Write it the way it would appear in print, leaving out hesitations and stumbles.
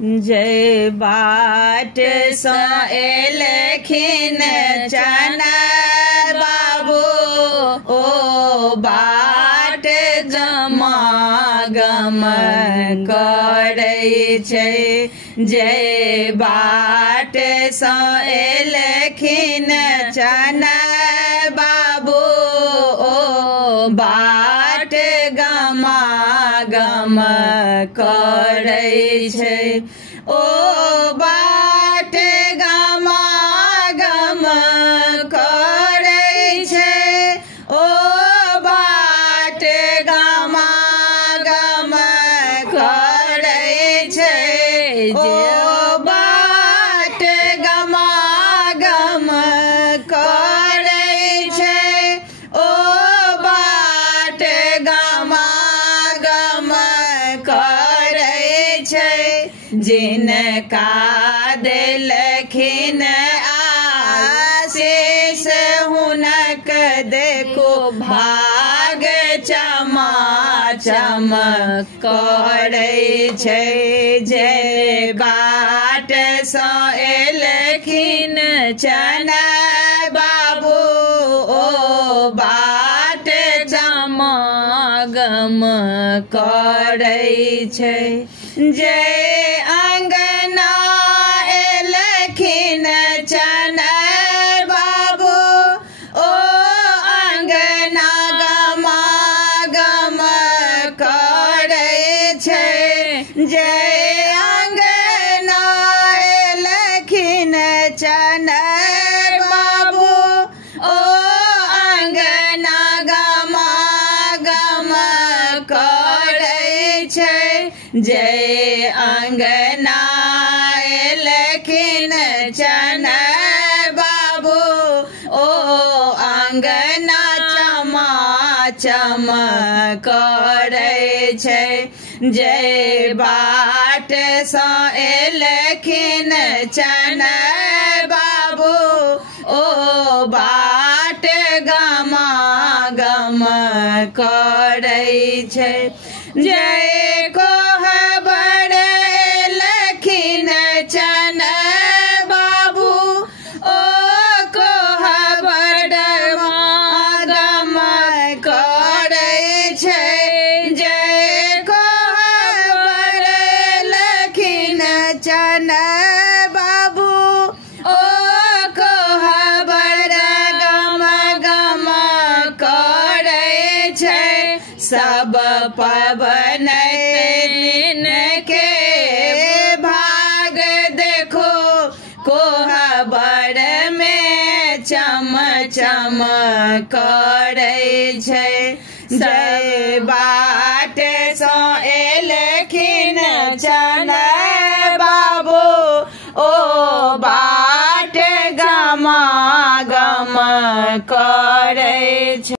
जय बाट सँ एलखिन चना बाबू ओ बाट गमागम करै छै। जय बाट सँ एलखिन चना बाबू ओ बाट गमागम करै छै। ओ बाट गमागम करै छै। ओ बाट गमागम करै छै। ओ बाट गमागम करै छै। ओ बाट गमागम करै छै। जिनका देलखिन आशीष हुनक देखो भाग चमाचम करै छै। जय बाट सँ एलखिन चना बाबू ओ बाट चमागम करै छै। जय अंगना एलखिन चना बाबू ओ अंगना गमागम करै छै। जय अंगना एलखिन चना बाबू ओ अंगना गमागम करै छै। जय अंगना एलखिन चना बाबू ओ अंगना चमाचम करै छै। जय बाट सँ एलखिन चना बाबू ओ बाट गमागम करै छै। जय कोहबर एलखिन चना बाबू ओ कोहबर गमागम करै छै। जय कोहबर एलखिन चना बाबू ओ कोहबर गमागम करै छै। सब पबनैतिन के भाग देखो कोहबर में चमचम करै छै। जय बाट